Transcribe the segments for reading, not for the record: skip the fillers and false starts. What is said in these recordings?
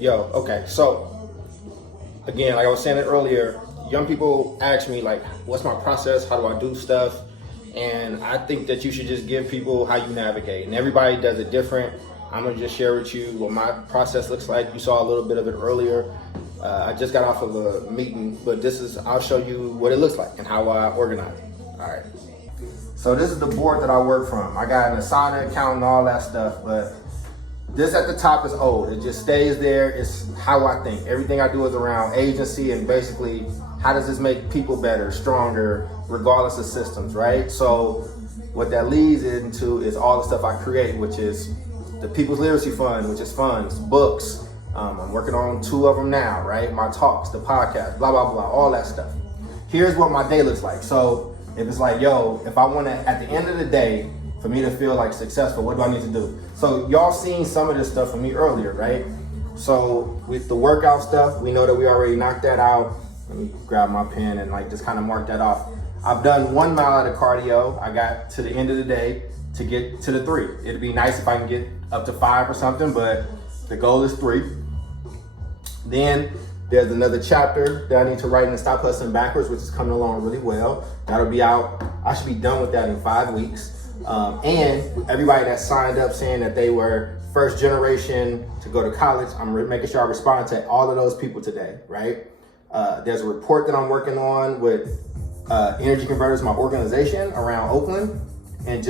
Okay. So again, like I was saying it earlier, young people ask me like, what's my process? How do I do stuff? And I think that you should just give people how you navigate. And everybody does it different. I'm gonna just share with you what my process looks like. You saw a little bit of it earlier. I just got off of a meeting, but I'll show you what it looks like and how I organize it. All right. So this is the board that I work from. I got an Asana account and all that stuff, but this at the top is old. It just stays there. It's how I think. Everything I do is around agency and basically how does this make people better, stronger, regardless of systems, right? So what that leads into is all the stuff I create, which is the People's Literacy Fund, which is funds, books. I'm working on 2 of them now, right? My talks, the podcast, blah, blah, blah, all that stuff. Here's what my day looks like. So if it's like, if I want to, at the end of the day, for me to feel like successful, what do I need to do? So y'all seen some of this stuff from me earlier, right? So with the workout stuff, we know that we already knocked that out. Let me grab my pen and like just kind of mark that off. I've done 1 mile of cardio. I got to the end of the day to get to the 3. It'd be nice if I can get up to 5 or something, but the goal is 3. Then there's another chapter that I need to write in the Stop Hustling Backwards, which is coming along really well. That'll be out. I should be done with that in 5 weeks. And everybody that signed up saying that they were first generation to go to college, I'm making sure I respond to all of those people today, right? There's a report that I'm working on with Energy Converters, my organization around Oakland, and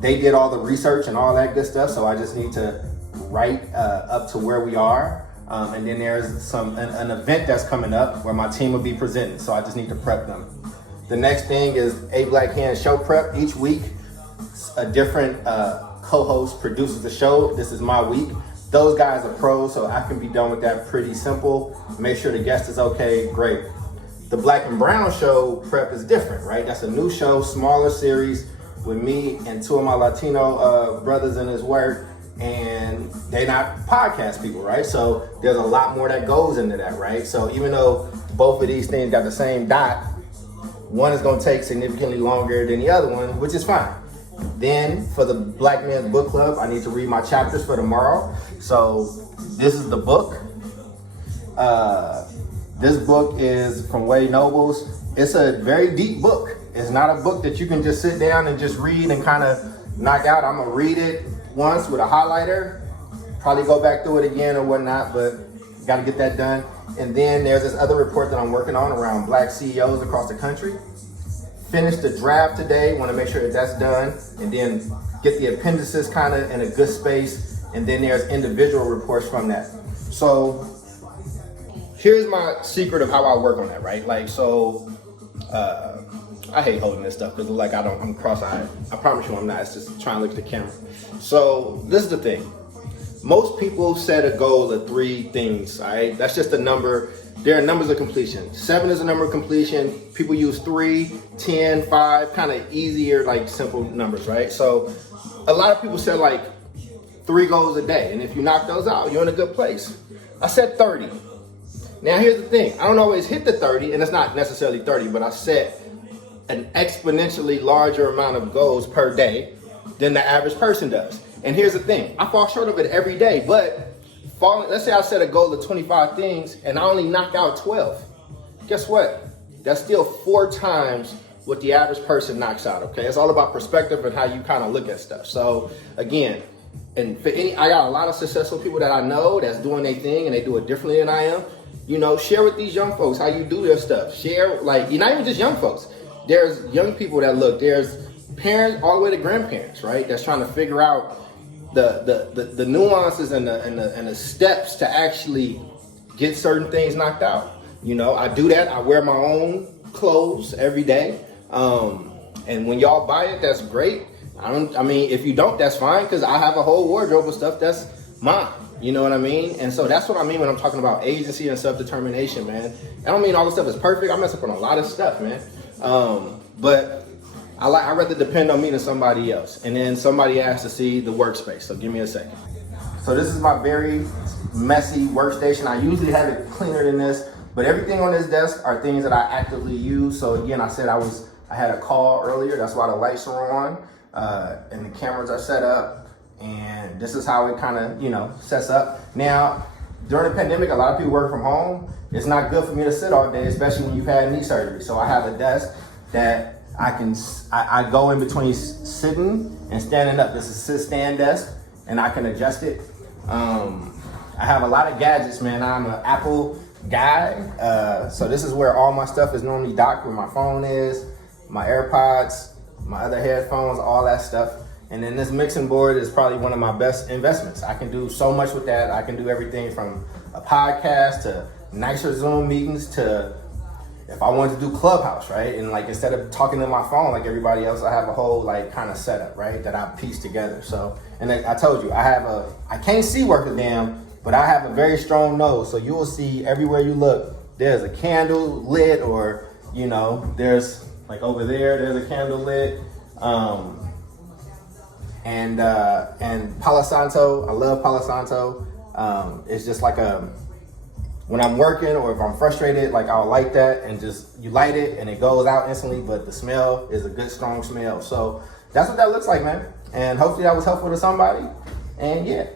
they did all the research and all that good stuff. So I just need to write up to where we are. And then there's an event that's coming up where my team will be presenting. So I just need to prep them. The next thing is A Black Hand show prep. Each week, a different co-host produces the show. This is my week. Those guys are pros, so I can be done with that pretty simple. Make sure the guest is okay, great. The Black and Brown show prep is different, right? That's a new show, smaller series with me and 2 of my Latino brothers in his work. And they're not podcast people, right? So there's a lot more that goes into that, right? So even though both of these things got the same dot, one is gonna take significantly longer than the other one, which is fine. Then for the Black Men's Book Club, I need to read my chapters for tomorrow. So this is the book. This book is from Wade Nobles. It's a very deep book. It's not a book that you can just sit down and just read and kind of knock out. I'm gonna read it once with a highlighter, probably go back through it again or whatnot, but got to get that done. And then there's this other report that I'm working on around Black CEOs across the country. Finished the draft today, want to make sure that that's done, and then get the appendices kind of in a good space, and then there's individual reports from that. So here's my secret of how I work on that, right? Like, so I hate holding this stuff because like I'm cross-eyed. I promise you I'm not. It's just trying to look at the camera. So this is the thing. Most people set a goal of 3 things, all right? That's just a number. There are numbers of completion. 7 is a number of completion. People use 3, 10, 5, kind of easier, like simple numbers, right? So a lot of people set like 3 goals a day. And if you knock those out, you're in a good place. I set 30. Now here's the thing. I don't always hit the 30, and it's not necessarily 30, but I set an exponentially larger amount of goals per day than the average person does. And here's the thing, I fall short of it every day, but let's say I set a goal of 25 things and I only knock out 12. Guess what? That's still 4 times what the average person knocks out, okay? It's all about perspective and how you kind of look at stuff. So again, I got a lot of successful people that I know that's doing their thing and they do it differently than I am. You know, share with these young folks how you do their stuff. Share, like, you're not even just young folks. There's young people that look, there's parents all the way to grandparents, right? That's trying to figure out the nuances and the steps to actually get certain things knocked out. You know, I do that. I wear my own clothes every day. And when y'all buy it, that's great. I mean, if you don't, that's fine, because I have a whole wardrobe of stuff that's mine. You know what I mean? And so that's what I mean when I'm talking about agency and self-determination, man. I don't mean all this stuff is perfect. I mess up on a lot of stuff, man. But I rather depend on me than somebody else. And then somebody asked to see the workspace. So give me a second. So this is my very messy workstation. I usually have it cleaner than this, but everything on this desk are things that I actively use. So again, I said I had a call earlier. That's why the lights are on, and the cameras are set up. And this is how it kind of, sets up. Now, during the pandemic, a lot of people work from home. It's not good for me to sit all day, especially when you've had knee surgery. So I have a desk that I go in between sitting and standing up. This is a sit-stand desk, and I can adjust it. I have a lot of gadgets, man. I'm an Apple guy, so this is where all my stuff is normally docked, where my phone is, my AirPods, my other headphones, all that stuff. And then this mixing board is probably one of my best investments. I can do so much with that. I can do everything from a podcast to nicer Zoom meetings to if I wanted to do Clubhouse, right? And like instead of talking to my phone like everybody else, I have a whole like kind of setup, right, that I piece together. So, and I told you, I can't see worth a damn, but I have a very strong nose. So you will see everywhere you look, there's a candle lit, or, you know, there's like over there's a candle lit. And Palo Santo, I love Palo Santo. It's just like when I'm working or if I'm frustrated, like I'll light that and just, you light it and it goes out instantly, but the smell is a good, strong smell. So that's what that looks like, man. And hopefully that was helpful to somebody. And yeah.